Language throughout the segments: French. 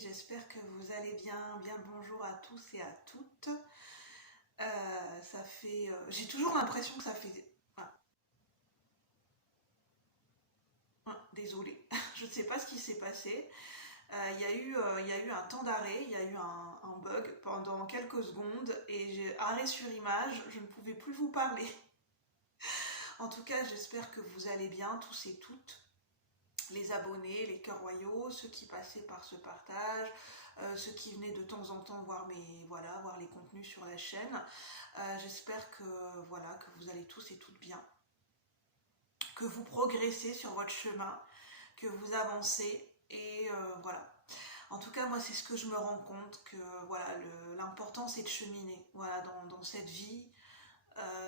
j'espère que vous allez bien. Bien le bonjour à tous et à toutes. J'ai toujours l'impression que ça fait... désolée, je ne sais pas ce qui s'est passé. Il y a eu un temps d'arrêt, il y a eu un bug pendant quelques secondes et j'ai arrêt sur image, je ne pouvais plus vous parler. En tout cas, j'espère que vous allez bien, tous et toutes. Les abonnés, les cœurs royaux, ceux qui passaient par ce partage, ceux qui venaient de temps en temps voir voir les contenus sur la chaîne. J'espère que que vous allez tous et toutes bien, que vous progressez sur votre chemin, que vous avancez et voilà. En tout cas, moi, c'est ce que je me rends compte que l'important c'est de cheminer, dans cette vie,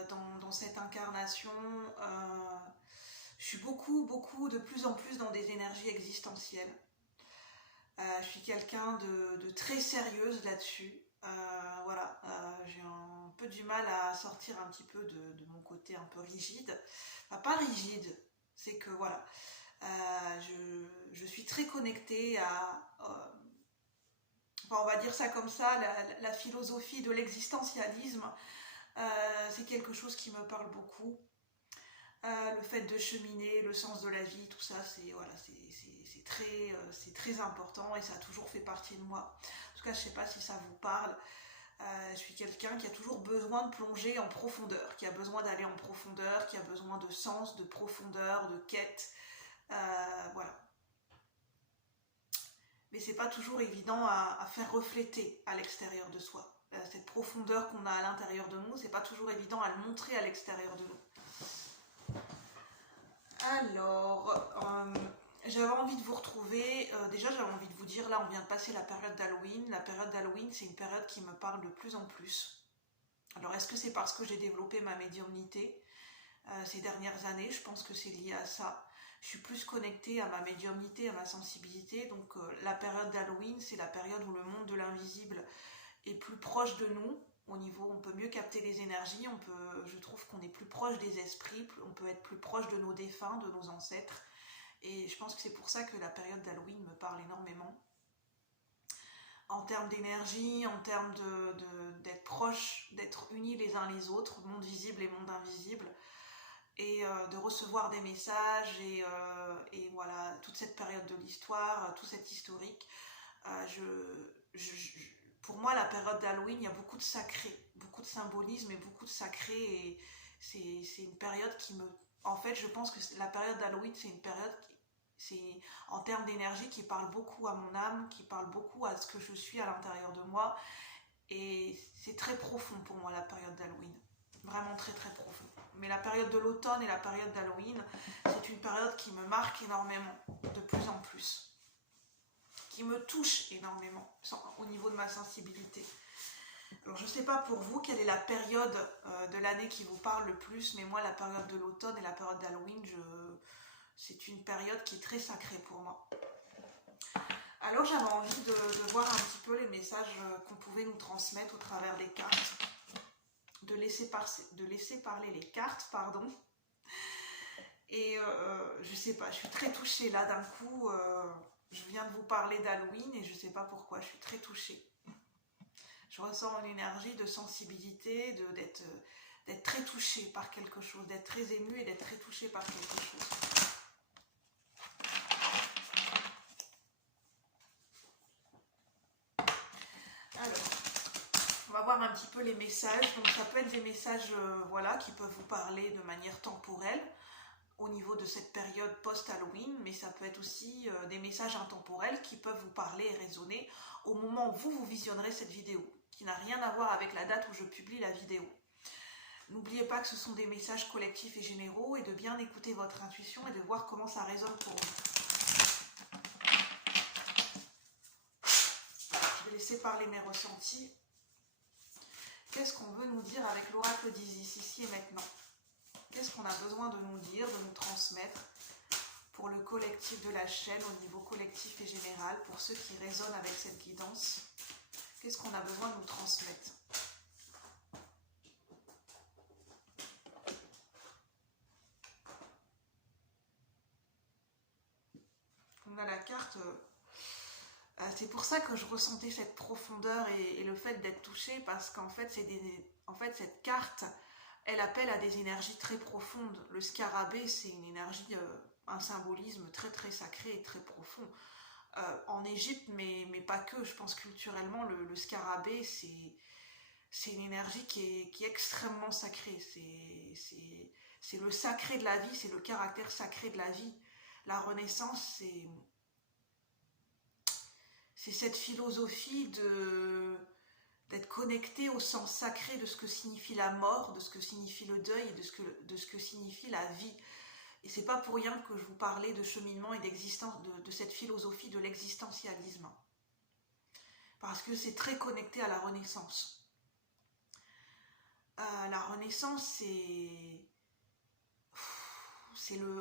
dans cette incarnation. Je suis beaucoup, de plus en plus dans des énergies existentielles. Je suis quelqu'un de très sérieuse là-dessus. J'ai un peu du mal à sortir un petit peu de mon côté un peu rigide. Enfin, pas rigide, c'est que je suis très connectée à, on va dire ça comme ça, la philosophie de l'existentialisme. C'est quelque chose qui me parle beaucoup. Le fait de cheminer, le sens de la vie, tout ça, c'est très important et ça a toujours fait partie de moi. En tout cas, je ne sais pas si ça vous parle. Je suis quelqu'un qui a toujours besoin de plonger en profondeur, qui a besoin d'aller en profondeur, qui a besoin de sens, de profondeur, de quête. Voilà. Mais c'est pas toujours évident à faire refléter à l'extérieur de soi. Cette profondeur qu'on a à l'intérieur de nous, c'est pas toujours évident à le montrer à l'extérieur de nous. Alors, j'avais envie de vous retrouver. Déjà, j'avais envie de vous dire, là, on vient de passer la période d'Halloween. La période d'Halloween, c'est une période qui me parle de plus en plus. Alors, est-ce que c'est parce que j'ai développé ma médiumnité ces dernières années? Je pense que c'est lié à ça. Je suis plus connectée à ma médiumnité, à ma sensibilité. Donc, la période d'Halloween, c'est la période où le monde de l'invisible est plus proche de nous. Au niveau, on peut mieux capter les énergies, je trouve qu'on est plus proche des esprits, on peut être plus proche de nos défunts, de nos ancêtres. Et je pense que c'est pour ça que la période d'Halloween me parle énormément. En termes d'énergie, en termes d'être proche, d'être unis les uns les autres, monde visible et monde invisible, et de recevoir des messages, et voilà, toute cette période de l'histoire, tout cet historique. Pour moi, la période d'Halloween, il y a beaucoup de sacré, beaucoup de symbolisme et beaucoup de sacré, et c'est une période qui me... En fait, je pense que la période d'Halloween, c'est une période en termes d'énergie, qui parle beaucoup à mon âme, qui parle beaucoup à ce que je suis à l'intérieur de moi, et c'est très profond pour moi, la période d'Halloween. Vraiment très très profond. Mais la période de l'automne et la période d'Halloween, c'est une période qui me marque énormément, de plus en plus, qui me touche énormément au niveau de ma sensibilité. Alors je ne sais pas pour vous quelle est la période de l'année qui vous parle le plus, mais moi la période de l'automne et la période d'Halloween, c'est une période qui est très sacrée pour moi. Alors j'avais envie de voir un petit peu les messages qu'on pouvait nous transmettre au travers des cartes, de laisser parler les cartes, pardon. Et je sais pas, je suis très touchée là d'un coup. Je viens de vous parler d'Halloween et je sais pas pourquoi, je suis très touchée. Je ressens une énergie de sensibilité, d'être très touchée par quelque chose, d'être très émue et d'être très touchée par quelque chose. Alors, on va voir un petit peu les messages. Donc ça peut être des messages qui peuvent vous parler de manière temporelle au niveau de cette période post-Halloween, mais ça peut être aussi des messages intemporels qui peuvent vous parler et résonner au moment où vous visionnerez cette vidéo, qui n'a rien à voir avec la date où je publie la vidéo. N'oubliez pas que ce sont des messages collectifs et généraux, et de bien écouter votre intuition et de voir comment ça résonne pour vous. Je vais laisser parler mes ressentis. Qu'est-ce qu'on veut nous dire avec l'oracle d'Isis, ici et maintenant? Qu'est-ce qu'on a besoin de nous dire, de nous transmettre pour le collectif de la chaîne, au niveau collectif et général, pour ceux qui résonnent avec cette guidance? Qu'est-ce qu'on a besoin de nous transmettre? On a la carte C'est pour ça que je ressentais cette profondeur et le fait d'être touchée, parce qu'en fait, cette carte, elle appelle à des énergies très profondes. Le scarabée, c'est une énergie, un symbolisme très très sacré et très profond. En Égypte, mais pas que, je pense culturellement, le scarabée, c'est une énergie qui est extrêmement sacrée. C'est le sacré de la vie, c'est le caractère sacré de la vie. La Renaissance, c'est cette philosophie d'être connecté au sens sacré de ce que signifie la mort, de ce que signifie le deuil et de ce que signifie la vie. Et c'est pas pour rien que je vous parlais de cheminement et d'existence, de cette philosophie de l'existentialisme. Parce que c'est très connecté à la Renaissance. La Renaissance,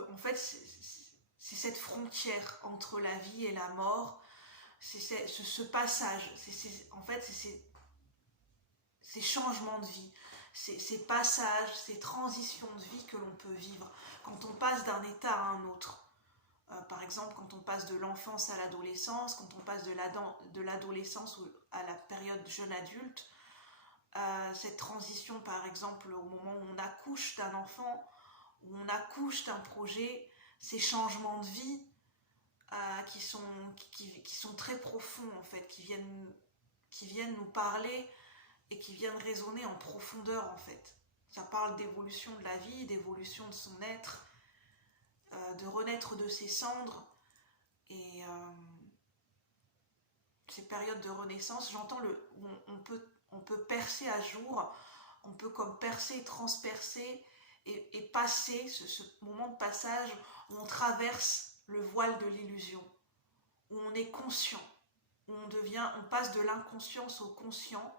en fait, c'est cette frontière entre la vie et la mort. C'est ce passage. En fait, c'est ces changements de vie, ces passages, ces transitions de vie que l'on peut vivre quand on passe d'un état à un autre. Par exemple, quand on passe de l'enfance à l'adolescence, quand on passe de l'adolescence à la période jeune adulte, cette transition, par exemple, au moment où on accouche d'un enfant, où on accouche d'un projet, ces changements de vie qui sont très profonds, en fait, qui viennent nous parler et qui viennent résonner en profondeur, en fait. Ça parle d'évolution de la vie, d'évolution de son être, de renaître de ses cendres. Et ces périodes de renaissance, j'entends où on peut percer à jour, on peut comme percer et transpercer et passer, ce moment de passage où on traverse le voile de l'illusion, où on est conscient, où on passe de l'inconscience au conscient,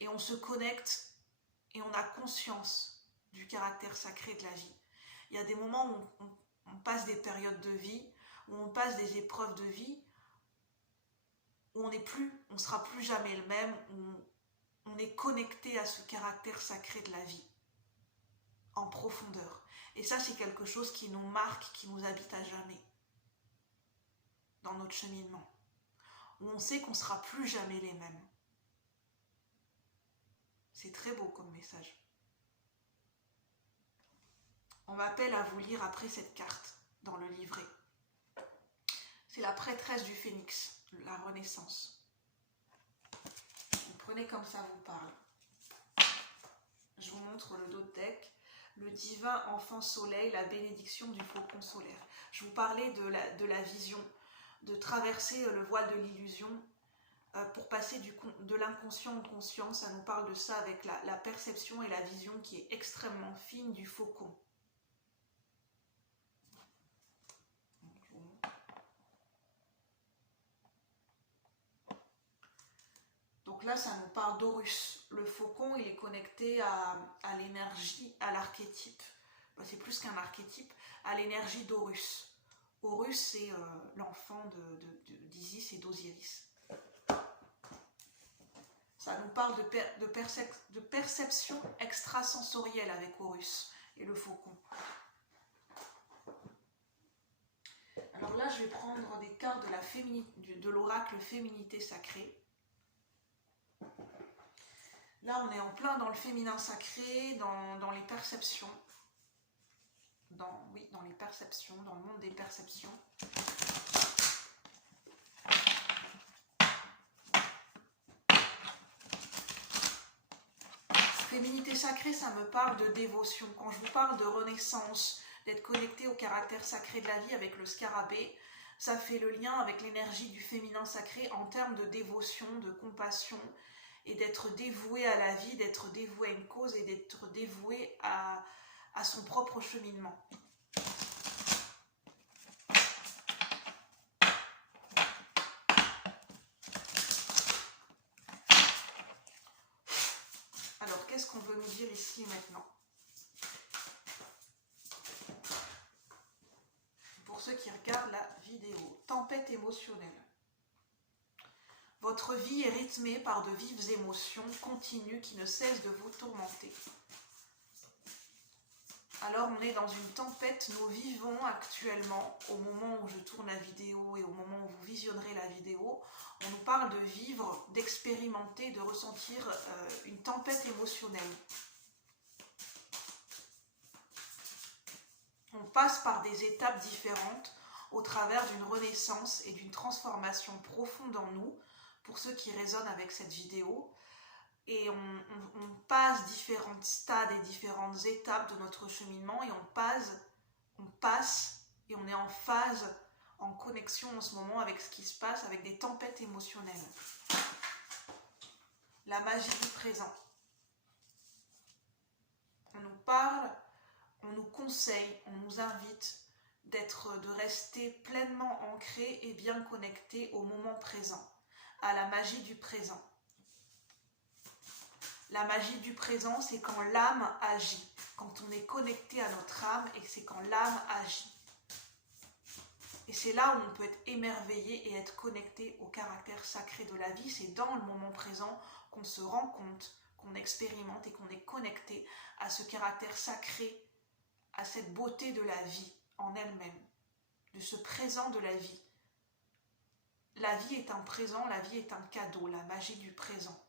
et on se connecte et on a conscience du caractère sacré de la vie. Il y a des moments où on passe des périodes de vie, où on passe des épreuves de vie, où on sera plus jamais le même, où on est connecté à ce caractère sacré de la vie, en profondeur. Et ça, c'est quelque chose qui nous marque, qui nous habite à jamais, dans notre cheminement, où on sait qu'on ne sera plus jamais les mêmes. C'est très beau comme message. On m'appelle à vous lire après cette carte dans le livret. C'est la prêtresse du phénix, la Renaissance. Vous prenez comme ça vous parle. Je vous montre le dos de deck. Le divin enfant soleil, la bénédiction du faucon solaire. Je vous parlais de la vision, de traverser le voile de l'illusion pour passer de l'inconscient au conscient. Ça nous parle de ça avec la perception et la vision qui est extrêmement fine du faucon. Donc là, ça nous parle d'Horus. Le faucon, il est connecté à l'énergie, à l'archétype. C'est plus qu'un archétype, à l'énergie d'Horus. Horus, c'est l'enfant d'Isis et d'Osiris. Ça nous parle de perception extrasensorielle avec Horus et le faucon. Alors là, je vais prendre des cartes de l'oracle Féminité Sacrée. Là, on est en plein dans le féminin sacré, dans les perceptions. Dans les perceptions, dans le monde des perceptions. Féminité sacrée, ça me parle de dévotion. Quand je vous parle de renaissance, d'être connecté au caractère sacré de la vie avec le scarabée, ça fait le lien avec l'énergie du féminin sacré en termes de dévotion, de compassion, et d'être dévoué à la vie, d'être dévoué à une cause et d'être dévoué à son propre cheminement. Alors, qu'est-ce qu'on veut nous dire ici maintenant? Pour ceux qui regardent la vidéo, tempête émotionnelle. Votre vie est rythmée par de vives émotions continues qui ne cessent de vous tourmenter. Alors on est dans une tempête, nous vivons actuellement, au moment où je tourne la vidéo et au moment où vous visionnerez la vidéo, on nous parle de vivre, d'expérimenter, de ressentir une tempête émotionnelle. On passe par des étapes différentes au travers d'une renaissance et d'une transformation profonde en nous, pour ceux qui résonnent avec cette vidéo. Et on passe différents stades et différentes étapes de notre cheminement et on passe et on est en phase, en connexion en ce moment avec ce qui se passe, avec des tempêtes émotionnelles. La magie du présent. On nous parle, on nous conseille, on nous invite de rester pleinement ancré et bien connecté au moment présent, à la magie du présent. La magie du présent, c'est quand l'âme agit, quand on est connecté à notre âme et c'est quand l'âme agit. Et c'est là où on peut être émerveillé et être connecté au caractère sacré de la vie. C'est dans le moment présent qu'on se rend compte, qu'on expérimente et qu'on est connecté à ce caractère sacré, à cette beauté de la vie en elle-même, de ce présent de la vie. La vie est un présent, la vie est un cadeau, la magie du présent.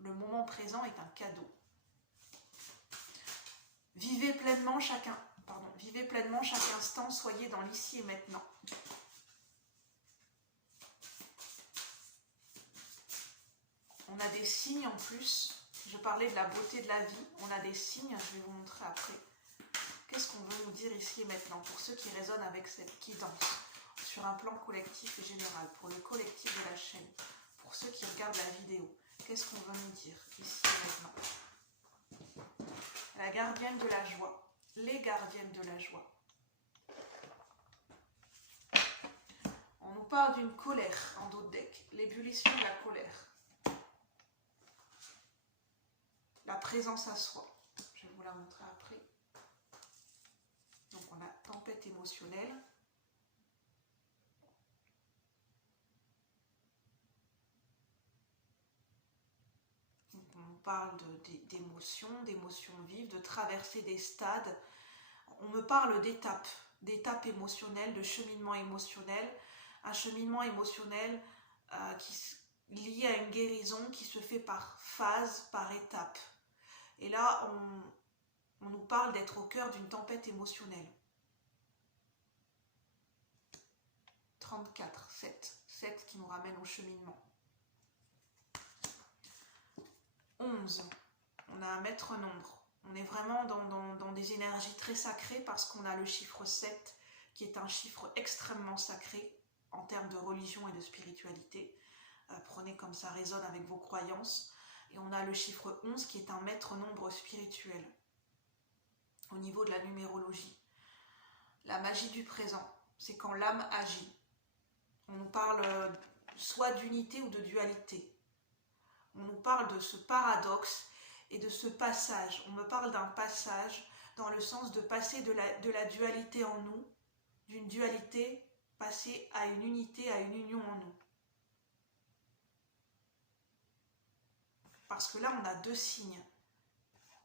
Le moment présent est un cadeau. Vivez pleinement chaque instant, soyez dans l'ici et maintenant. On a des signes en plus, je parlais de la beauté de la vie, on a des signes, je vais vous montrer après. Qu'est-ce qu'on veut nous dire ici et maintenant, pour ceux qui résonnent avec cette guidance, sur un plan collectif et général, pour le collectif de la chaîne, pour ceux qui regardent la vidéo. Qu'est-ce qu'on veut nous dire ici et maintenant? La gardienne de la joie, les gardiennes de la joie. On nous parle d'une colère en dos de deck, l'ébullition de la colère. La présence à soi, je vais vous la montrer après. Donc on a tempête émotionnelle. On parle d'émotions vives, de traverser des stades. On me parle d'étapes émotionnelles, de cheminement émotionnel. Un cheminement émotionnel lié à une guérison qui se fait par phase, par étape. Et là, on nous parle d'être au cœur d'une tempête émotionnelle. 34, 7 qui nous ramène au cheminement. 11, on a un maître nombre. On est vraiment dans des énergies très sacrées parce qu'on a le chiffre 7 qui est un chiffre extrêmement sacré en termes de religion et de spiritualité. Prenez comme ça résonne avec vos croyances. Et on a le chiffre 11 qui est un maître nombre spirituel au niveau de la numérologie. La magie du présent, c'est quand l'âme agit. On nous parle soit d'unité ou de dualité. On nous parle de ce paradoxe et de ce passage. On me parle d'un passage dans le sens de passer de la dualité en nous, d'une dualité passer à une unité, à une union en nous. Parce que là, on a deux signes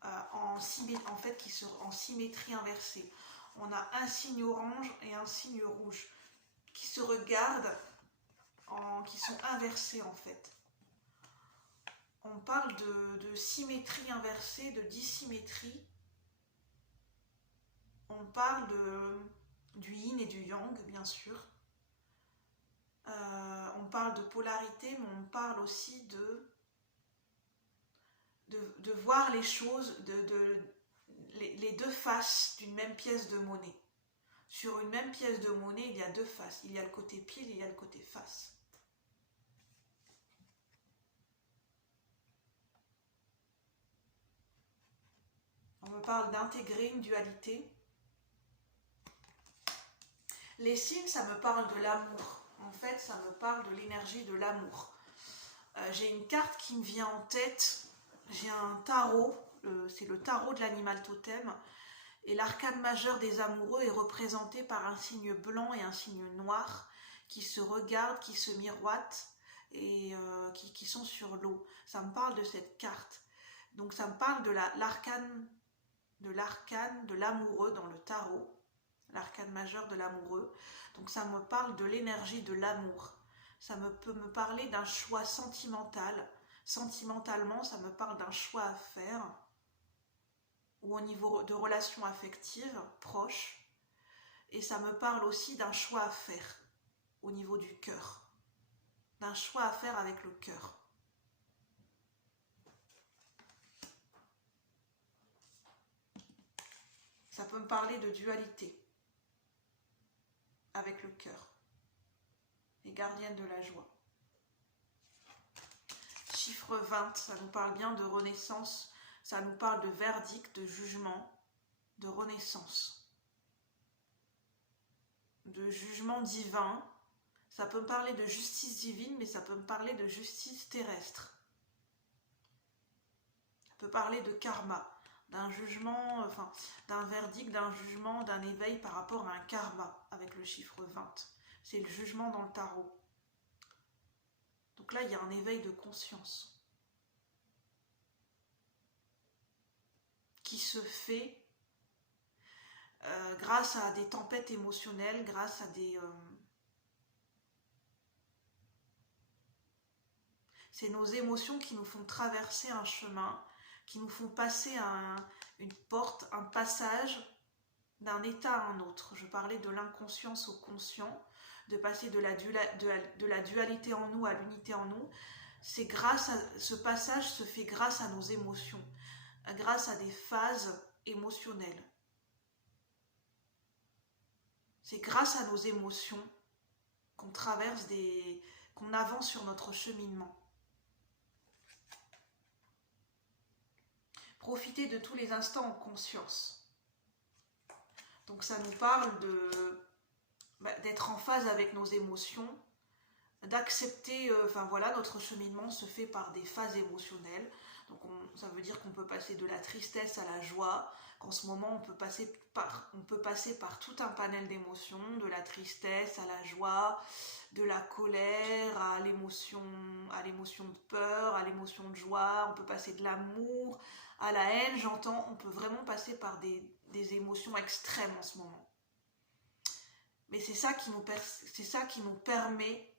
en symétrie inversée. On a un signe orange et un signe rouge qui se regardent, qui sont inversés en fait. On parle de symétrie inversée, de dissymétrie. On parle du yin et du yang, bien sûr. On parle de polarité, mais on parle aussi de voir les choses, les deux faces d'une même pièce de monnaie. Sur une même pièce de monnaie, il y a deux faces. Il y a le côté pile, il y a le côté face. On me parle d'intégrer une dualité. Les signes, ça me parle de l'amour. En fait, ça me parle de l'énergie de l'amour. J'ai une carte qui me vient en tête. J'ai un tarot, c'est le tarot de l'animal totem. Et l'arcane majeur des amoureux est représenté par un signe blanc et un signe noir qui se regardent, qui se miroitent et qui sont sur l'eau. Ça me parle de cette carte. Donc ça me parle de l'arcane de l'amoureux dans le tarot, l'arcane majeur de l'amoureux. Donc ça me parle de l'énergie de l'amour. Ça peut me parler d'un choix sentimental. Sentimentalement, ça me parle d'un choix à faire, ou au niveau de relations affectives proches. Et ça me parle aussi d'un choix à faire au niveau du cœur. D'un choix à faire avec le cœur. Ça peut me parler de dualité avec le cœur. Les gardiennes de la joie. Chiffre 20, ça nous parle bien de renaissance, ça nous parle de verdict, de jugement, de renaissance, de jugement divin. Ça peut me parler de justice divine, mais ça peut me parler de justice terrestre. Ça peut parler de karma, d'un jugement, enfin, d'un verdict, d'un jugement, d'un éveil par rapport à un karma avec le chiffre 20. C'est le jugement dans le tarot. Donc là, il y a un éveil de conscience qui se fait grâce à des tempêtes émotionnelles, grâce à des... c'est nos émotions qui nous font traverser un chemin, qui nous font passer une porte, un passage d'un état à un autre. Je parlais de l'inconscience au conscient, de passer de la dualité en nous à l'unité en nous. C'est grâce à ce passage se fait grâce à nos émotions, grâce à des phases émotionnelles. C'est grâce à nos émotions qu'on traverse qu'on avance sur notre cheminement. Profitez de tous les instants en conscience. Donc ça nous parle d'être en phase avec nos émotions, d'accepter, notre cheminement se fait par des phases émotionnelles. Donc ça veut dire qu'on peut passer de la tristesse à la joie, qu'en ce moment on peut passer par tout un panel d'émotions, de la tristesse à la joie, de la colère à l'émotion de peur, à l'émotion de joie, on peut passer de l'amour à la haine, on peut vraiment passer par des émotions extrêmes en ce moment. Mais c'est ça qui nous permet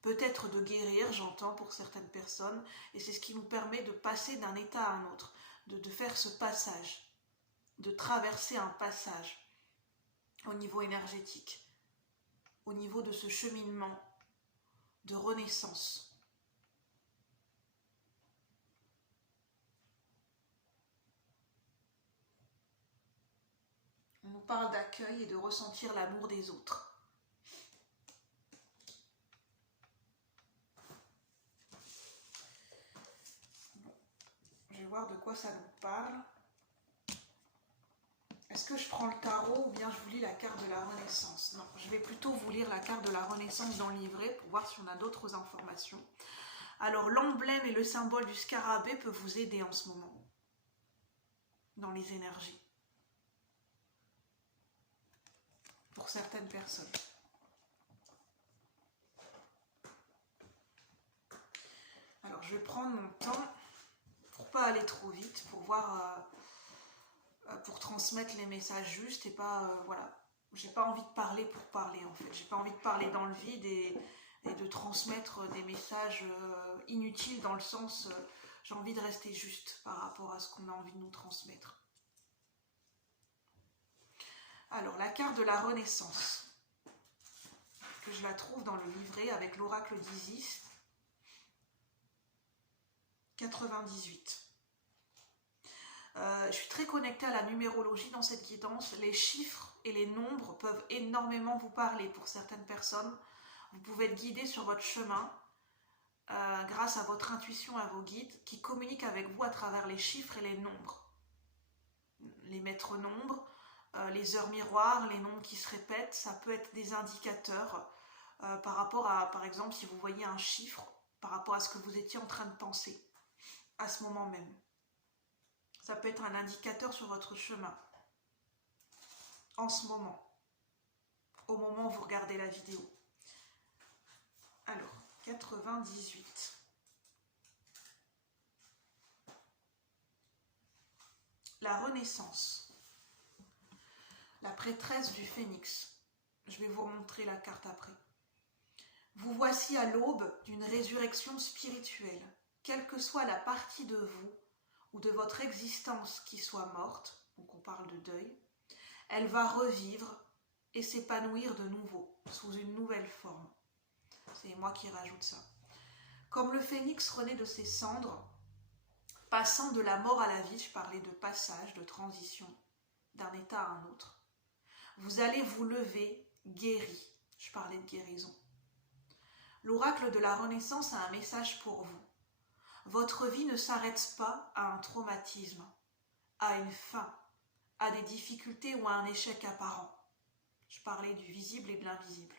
peut-être de guérir, j'entends pour certaines personnes, et c'est ce qui nous permet de passer d'un état à un autre, de faire ce passage, de traverser un passage au niveau énergétique, au niveau de ce cheminement de renaissance. On nous parle d'accueil et de ressentir l'amour des autres. Bon, je vais voir de quoi ça nous parle. Est-ce que je prends le tarot ou bien je vous lis la carte de la Renaissance? Non, je vais plutôt vous lire la carte de la Renaissance dans le livret pour voir si on a d'autres informations. Alors, l'emblème et le symbole du scarabée peuvent vous aider en ce moment, dans les énergies. Pour certaines personnes. Alors je vais prendre mon temps pour pas aller trop vite, pour voir, pour transmettre les messages justes et pas, voilà. J'ai pas envie de parler pour parler en fait. J'ai pas envie de parler dans le vide et de transmettre des messages inutiles dans le sens, j'ai envie de rester juste par rapport à ce qu'on a envie de nous transmettre. Alors, la carte de la Renaissance, que je la trouve dans le livret avec l'oracle d'Isis, 98. Je suis très connectée à la numérologie dans cette guidance. Les chiffres et les nombres peuvent énormément vous parler pour certaines personnes. Vous pouvez être guidé sur votre chemin grâce à votre intuition, à vos guides qui communiquent avec vous à travers les chiffres et les nombres. Les maîtres nombres, les heures miroirs, les nombres qui se répètent, ça peut être des indicateurs par rapport à, par exemple, si vous voyez un chiffre, par rapport à ce que vous étiez en train de penser à ce moment même. Ça peut être un indicateur sur votre chemin, en ce moment, au moment où vous regardez la vidéo. Alors, 98. La Renaissance. la prêtresse du phénix. Je vais vous montrer la carte après. Vous voici à l'aube d'une résurrection spirituelle. Quelle que soit la partie de vous ou de votre existence qui soit morte, donc on parle de deuil, elle va revivre et s'épanouir de nouveau, sous une nouvelle forme. C'est moi qui rajoute ça. Comme le phénix renaît de ses cendres, passant de la mort à la vie, je parlais de passage, de transition, d'un état à un autre. Vous allez vous lever guéri, je parlais de guérison. L'oracle de la Renaissance a un message pour vous. Votre vie ne s'arrête pas à un traumatisme, à une fin, à des difficultés ou à un échec apparent. Je parlais du visible et de l'invisible.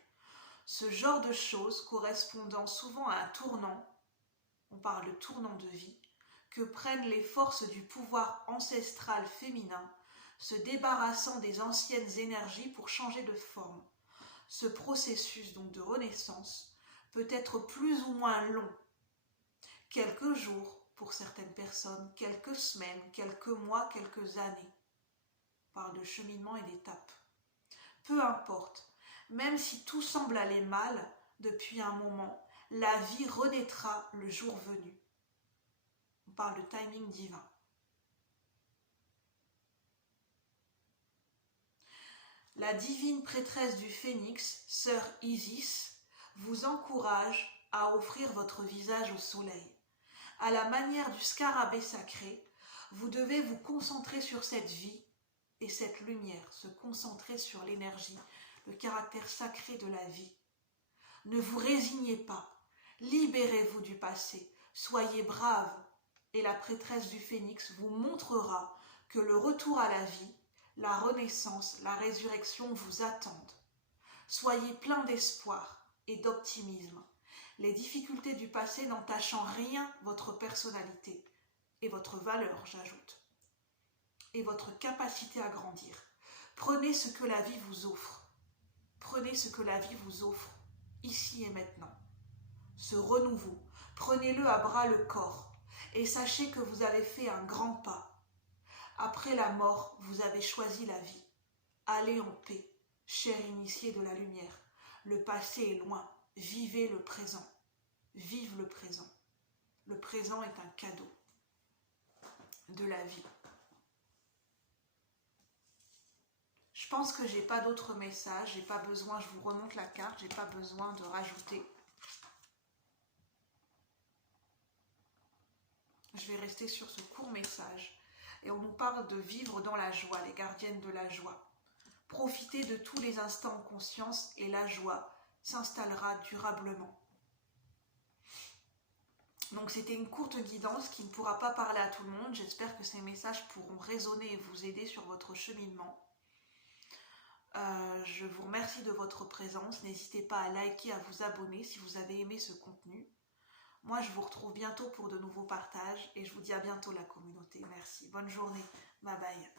Ce genre de choses correspondant souvent à un tournant, on parle de tournant de vie, que prennent les forces du pouvoir ancestral féminin, se débarrassant des anciennes énergies pour changer de forme. Ce processus donc de renaissance peut être plus ou moins long, quelques jours pour certaines personnes, quelques semaines, quelques mois, quelques années. On parle de cheminement et d'étapes. Peu importe, même si tout semble aller mal depuis un moment, la vie renaîtra le jour venu. On parle de timing divin. La divine prêtresse du phénix, sœur Isis, vous encourage à offrir votre visage au soleil. À la manière du scarabée sacré, vous devez vous concentrer sur cette vie et cette lumière, se concentrer sur l'énergie, le caractère sacré de la vie. Ne vous résignez pas, libérez-vous du passé, soyez brave, et la prêtresse du phénix vous montrera que le retour à la vie, la renaissance, la résurrection vous attendent. Soyez plein d'espoir et d'optimisme, les difficultés du passé n'entachant rien votre personnalité et votre valeur, j'ajoute, et votre capacité à grandir. Prenez ce que la vie vous offre. Prenez ce que la vie vous offre, ici et maintenant. Ce renouveau, prenez-le à bras le corps et sachez que vous avez fait un grand pas. Après la mort, vous avez choisi la vie. Allez en paix, cher initié de la lumière. Le passé est loin. Vivez le présent. Vive le présent. Le présent est un cadeau de la vie. Je pense que j'ai pas d'autres messages, j'ai pas besoin, je vous remonte la carte, j'ai pas besoin de rajouter. Je vais rester sur ce court message. Et on nous parle de vivre dans la joie, les gardiennes de la joie. Profitez de tous les instants en conscience et la joie s'installera durablement. Donc c'était une courte guidance qui ne pourra pas parler à tout le monde. J'espère que ces messages pourront résonner et vous aider sur votre cheminement. Je vous remercie de votre présence. N'hésitez pas à liker, à vous abonner si vous avez aimé ce contenu. Moi, je vous retrouve bientôt pour de nouveaux partages et je vous dis à bientôt la communauté. Merci. Bonne journée. Bye bye.